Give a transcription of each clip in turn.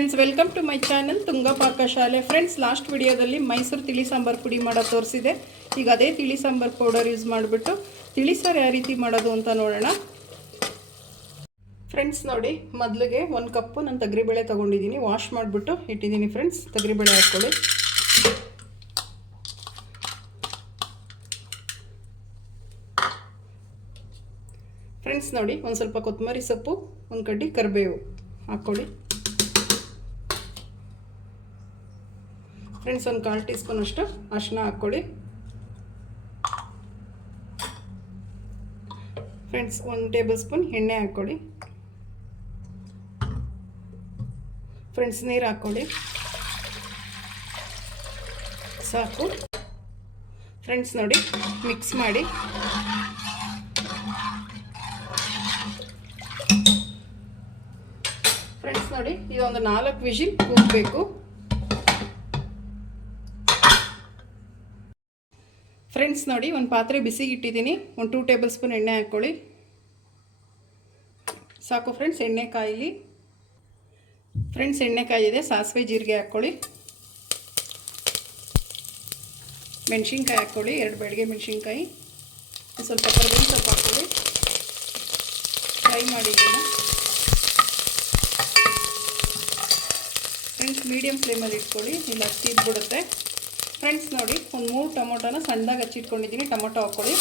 Friends, welcome to my channel Tunga Pakashale. Friends, last ವಿಡಿಯೋದಲ್ಲಿ ಮೈಸೂರು ತಿಳಿ ಸಾಂಬಾರು ಪುಡಿ ಮಾಡೋದು ತೋರಿಸಿದೆ. ಈಗ ಅದೇ ತಿಳಿ ಸಾಂಬಾರು ಪೌಡರ್ ಯೂಸ್ ಮಾಡಿಬಿಟ್ಟು ತಿಳಿ ಸಾರು ಯಾವ ರೀತಿ ಮಾಡೋದು ಅಂತ ನೋಡೋಣ. ಫ್ರೆಂಡ್ಸ್ ನೋಡಿ, ಮೊದಲಿಗೆ 1 ಕಪ್ಪು ನಾನು ತೊಗರಿಬೇಳೆ ತೊಗೊಂಡಿದ್ದೀನಿ. ವಾಶ್ ಮಾಡಿಬಿಟ್ಟು ಇಟ್ಟಿದ್ದೀನಿ. ಫ್ರೆಂಡ್ಸ್, ತೊಗರಿಬೇಳೆ ಹಾಕ್ಕೊಳ್ಳಿ. ಫ್ರೆಂಡ್ಸ್ ನೋಡಿ, ಒಂದು ಸ್ವಲ್ಪ ಕೊತ್ತಂಬರಿ ಸೊಪ್ಪು, ಒಂದು ಕಡ್ಡಿ ಕರಿಬೇವು ಹಾಕ್ಕೊಳ್ಳಿ. ಫ್ರೆಂಡ್ಸ್, ಒಂದು 1/4 ಟೀ ಸ್ಪೂನ್ ಅಷ್ಟು ಅರಿಶಿನ ಹಾಕ್ಕೊಳ್ಳಿ. ಫ್ರೆಂಡ್ಸ್, 1 ಟೇಬಲ್ ಸ್ಪೂನ್ ಎಣ್ಣೆ ಹಾಕ್ಕೊಳ್ಳಿ. ಫ್ರೆಂಡ್ಸ್, ನೀರು ಹಾಕ್ಕೊಳ್ಳಿ ಸಾಕು. ಫ್ರೆಂಡ್ಸ್ ನೋಡಿ, ಮಿಕ್ಸ್ ಮಾಡಿ. ಫ್ರೆಂಡ್ಸ್ ನೋಡಿ, ಇದೊಂದು 4 ವಿಜಿಲ್ ಕೂಗಬೇಕು. ಫ್ರೆಂಡ್ಸ್ ನೋಡಿ, ಒಂದು ಪಾತ್ರೆ ಬಿಸಿಗೆ ಇಟ್ಟಿದ್ದೀನಿ. ಒಂದು 2 ಟೇಬಲ್ ಸ್ಪೂನ್ ಎಣ್ಣೆ ಹಾಕ್ಕೊಳ್ಳಿ ಸಾಕು. ಫ್ರೆಂಡ್ಸ್, ಎಣ್ಣೆ ಕಾಯಿಲಿ. ಫ್ರೆಂಡ್ಸ್, ಎಣ್ಣೆ ಕಾಯಿದೆ. ಸಾಸಿವೆ ಜೀರಿಗೆ ಹಾಕ್ಕೊಳ್ಳಿ. ಮೆಣಸಿನ್ಕಾಯಿ ಹಾಕ್ಕೊಳ್ಳಿ, 2 ಬೆಳಗ್ಗೆ ಮೆಣಸಿನ್ಕಾಯಿ. ಸ್ವಲ್ಪ ಕರಿಬೇವಿನ ಸೊಪ್ಪು ಹಾಕ್ಕೊಳ್ಳಿ. ಫ್ರೈ ಮಾಡಿದ್ದೀನಿ. ಫ್ರೆಂಡ್ಸ್, ಮೀಡಿಯಮ್ ಫ್ಲೇಮಲ್ಲಿ ಇಟ್ಕೊಳ್ಳಿ, ಇಲ್ಲ ತೀದ್ಬಿಡುತ್ತೆ. ಫ್ರೆಂಡ್ಸ್ ನೋಡಿ, ಒಂದು 3 ಟೊಮೊಟೊನ ಸಣ್ಣದಾಗಿ ಹಚ್ಚಿಟ್ಕೊಂಡಿದ್ದೀನಿ. ಟೊಮೊಟೊ ಹಾಕ್ಕೊಳ್ಳಿ.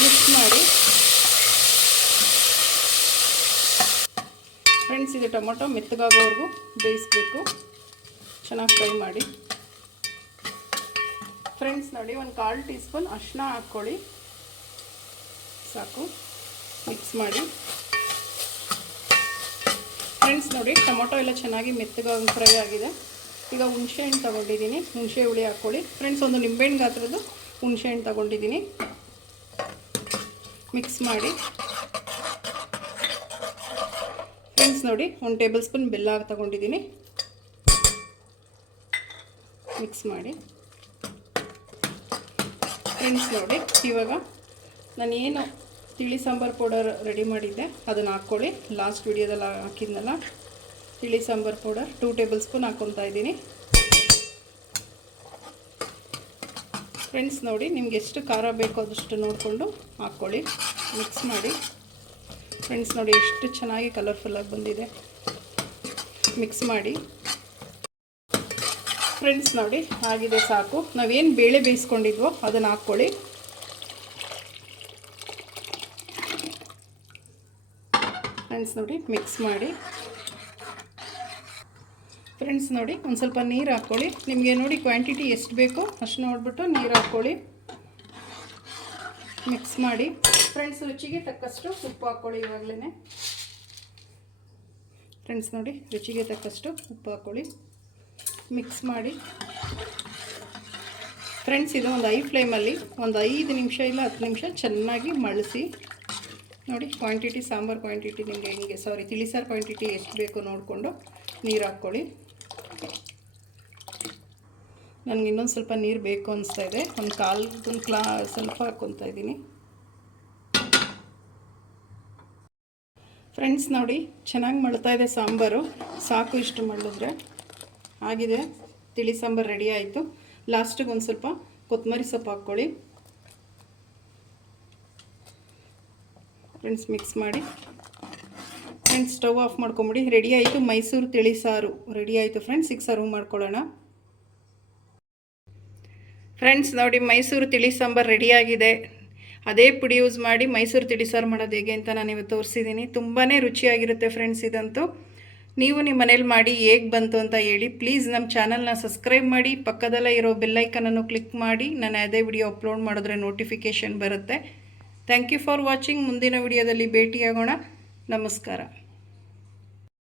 ಮಿಕ್ಸ್ ಮಾಡಿ. ಫ್ರೆಂಡ್ಸ್, ಇದು ಟೊಮೊಟೊ ಮೆತ್ತಗಾಗೋವರೆಗೂ ಬೇಯಿಸಬೇಕು. ಚೆನ್ನಾಗಿ ಫ್ರೈ ಮಾಡಿ. ಫ್ರೆಂಡ್ಸ್ ನೋಡಿ, ಒಂದು 1/4 ಟೀ ಸ್ಪೂನ್ ಅರಿಶಿನ ಹಾಕ್ಕೊಳ್ಳಿ ಸಾಕು. ಮಿಕ್ಸ್ ಮಾಡಿ. ಫ್ರೆಂಡ್ಸ್ ನೋಡಿ, ಟೊಮೊಟೊ ಎಲ್ಲ ಚೆನ್ನಾಗಿ ಮೆತ್ತಗಾಗಿ ಫ್ರೈ ಆಗಿದೆ. ಈಗ ಹುಣಸೆ ಹಣ್ಣು ತೊಗೊಂಡಿದ್ದೀನಿ. ಹುಣಸೆ ಹುಳಿ ಹಾಕ್ಕೊಳ್ಳಿ. ಫ್ರೆಂಡ್ಸ್, ಒಂದು ನಿಂಬೆಹಣ್ಣು ಗಾತ್ರದ್ದು ಹುಣಸೆ ಹಣ್ಣು ತೊಗೊಂಡಿದ್ದೀನಿ. ಮಿಕ್ಸ್ ಮಾಡಿ. ಫ್ರೆಂಡ್ಸ್ ನೋಡಿ, 1 ಟೇಬಲ್ ಸ್ಪೂನ್ ಬೆಲ್ಲ ತೊಗೊಂಡಿದ್ದೀನಿ. ಮಿಕ್ಸ್ ಮಾಡಿ. ಫ್ರೆಂಡ್ಸ್ ನೋಡಿ, ಇವಾಗ ನಾನು ಏನು ತಿಳಿ ಸಾಂಬಾರು ಪೌಡರ್ ರೆಡಿ ಮಾಡಿದ್ದೆ ಅದನ್ನು ಹಾಕ್ಕೊಳ್ಳಿ. ಲಾಸ್ಟ್ ವಿಡಿಯೋದಲ್ಲಿ ಹಾಕಿದ್ನಲ್ಲ ತಿಳಿ ಸಾಂಬಾರು ಪೌಡರ್ 2 ಟೇಬಲ್ ಸ್ಪೂನ್ ಹಾಕ್ಕೊತಾ ಇದ್ದೀನಿ. ಫ್ರೆಂಡ್ಸ್ ನೋಡಿ, ನಿಮ್ಗೆ ಎಷ್ಟು ಖಾರ ಬೇಕೋ ಅದಷ್ಟು ನೋಡಿಕೊಂಡು ಹಾಕ್ಕೊಳ್ಳಿ. ಮಿಕ್ಸ್ ಮಾಡಿ. ಫ್ರೆಂಡ್ಸ್ ನೋಡಿ, ಎಷ್ಟು ಚೆನ್ನಾಗಿ ಕಲರ್ಫುಲ್ಲಾಗಿ ಬಂದಿದೆ. ಮಿಕ್ಸ್ ಮಾಡಿ. ಫ್ರೆಂಡ್ಸ್ ನೋಡಿ, ಆಗಿದೆ ಸಾಕು. ನಾವೇನು ಬೇಳೆ ಬೇಯಿಸ್ಕೊಂಡಿದ್ವೋ ಅದನ್ನು ಹಾಕ್ಕೊಳ್ಳಿ. ಫ್ರೆಂಡ್ಸ್ ನೋಡಿ, ಮಿಕ್ಸ್ ಮಾಡಿ. ಫ್ರೆಂಡ್ಸ್ ನೋಡಿ, ಒಂದು ಸ್ವಲ್ಪ ನೀರು ಹಾಕ್ಕೊಳ್ಳಿ. ನಿಮಗೆ ನೋಡಿ ಕ್ವಾಂಟಿಟಿ ಎಷ್ಟು ಬೇಕೋ ಅಷ್ಟು ನೋಡಿಬಿಟ್ಟು ನೀರು ಹಾಕ್ಕೊಳ್ಳಿ. ಮಿಕ್ಸ್ ಮಾಡಿ. ಫ್ರೆಂಡ್ಸ್, ರುಚಿಗೆ ತಕ್ಕಷ್ಟು ಉಪ್ಪು ಹಾಕ್ಕೊಳ್ಳಿ ಇವಾಗಲೇ. ಫ್ರೆಂಡ್ಸ್ ನೋಡಿ, ರುಚಿಗೆ ತಕ್ಕಷ್ಟು ಉಪ್ಪು ಹಾಕ್ಕೊಳ್ಳಿ. ಮಿಕ್ಸ್ ಮಾಡಿ. ಫ್ರೆಂಡ್ಸ್, ಇದು ಒಂದು ಐ ಫ್ಲೇಮಲ್ಲಿ ಒಂದು 5 ನಿಮಿಷ ಇಲ್ಲ 10 ನಿಮಿಷ ಚೆನ್ನಾಗಿ ಮಳಿಸಿ. ನೋಡಿ, ಕ್ವಾಂಟಿಟಿ ಸಾಂಬಾರು ಕ್ವಾಂಟಿಟಿ ನಿಮಗೆ ತಿಳಿಸಾರು ಕ್ವಾಂಟಿಟಿ ಎಷ್ಟು ಬೇಕು ನೋಡಿಕೊಂಡು ನೀರು ಹಾಕ್ಕೊಳ್ಳಿ. ನನಗೆ ಇನ್ನೊಂದು ಸ್ವಲ್ಪ ನೀರು ಬೇಕು ಅನಿಸ್ತಾ ಇದೆ. ಒಂದು 1/4 ಸ್ವಲ್ಪ ಹಾಕ್ಕೊತಾ ಇದ್ದೀನಿ. ಫ್ರೆಂಡ್ಸ್ ನೋಡಿ, ಚೆನ್ನಾಗಿ ಮಳ್ತಾ ಇದೆ ಸಾಂಬಾರು. ಸಾಕು, ಇಷ್ಟು ಮಳ್ಳಿದ್ರೆ ಆಗಿದೆ. ತಿಳಿ ಸಾಂಬಾರು ರೆಡಿ ಆಯಿತು. ಲಾಸ್ಟಿಗೆ ಒಂದು ಸ್ವಲ್ಪ ಕೊತ್ತಂಬರಿ ಸೊಪ್ಪು ಹಾಕ್ಕೊಳ್ಳಿ. ಫ್ರೆಂಡ್ಸ್, ಮಿಕ್ಸ್ ಮಾಡಿ. ಫ್ರೆಂಡ್ಸ್, ಸ್ಟವ್ ಆಫ್ ಮಾಡ್ಕೊಂಬಿಡಿ. ರೆಡಿ ಆಯಿತು ಮೈಸೂರು ತಿಳಿ ಸಾರು ರೆಡಿ ಆಯಿತು. ಫ್ರೆಂಡ್ಸ್, ಈಗ ಸರ್ವ್ ಮಾಡ್ಕೊಳ್ಳೋಣ. ಫ್ರೆಂಡ್ಸ್ ನೋಡಿ, ಮೈಸೂರು ತಿಳಿ ಸಾಂಬಾರು ರೆಡಿಯಾಗಿದೆ. ಅದೇ ಪುಡಿ ಯೂಸ್ ಮಾಡಿ ಮೈಸೂರು ತಿಳಿ ಸಾರು ಮಾಡೋದು ಹೇಗೆ ಅಂತ ನಾನು ಇವತ್ತು ತೋರಿಸಿದ್ದೀನಿ. ತುಂಬಾ ರುಚಿಯಾಗಿರುತ್ತೆ ಫ್ರೆಂಡ್ಸ್. ಇದಂತೂ ನೀವು ನಿಮ್ಮ ಮನೇಲಿ ಮಾಡಿ ಹೇಗೆ ಬಂತು ಅಂತ ಹೇಳಿ. ಪ್ಲೀಸ್ ನಮ್ಮ ಚಾನಲ್ನ ಸಬ್ಸ್ಕ್ರೈಬ್ ಮಾಡಿ. ಪಕ್ಕದಲ್ಲೇ ಇರೋ ಬೆಲ್ಲೈಕನನ್ನು ಕ್ಲಿಕ್ ಮಾಡಿ. ನಾನು ಅದೇ ವಿಡಿಯೋ ಅಪ್ಲೋಡ್ ಮಾಡಿದ್ರೆ ನೋಟಿಫಿಕೇಷನ್ ಬರುತ್ತೆ. Thank you for watching. ಮುಂದಿನ ವಿಡಿಯೋದಲ್ಲಿ ಭೇಟಿಯಾಗೋಣ. ನಮಸ್ಕಾರ.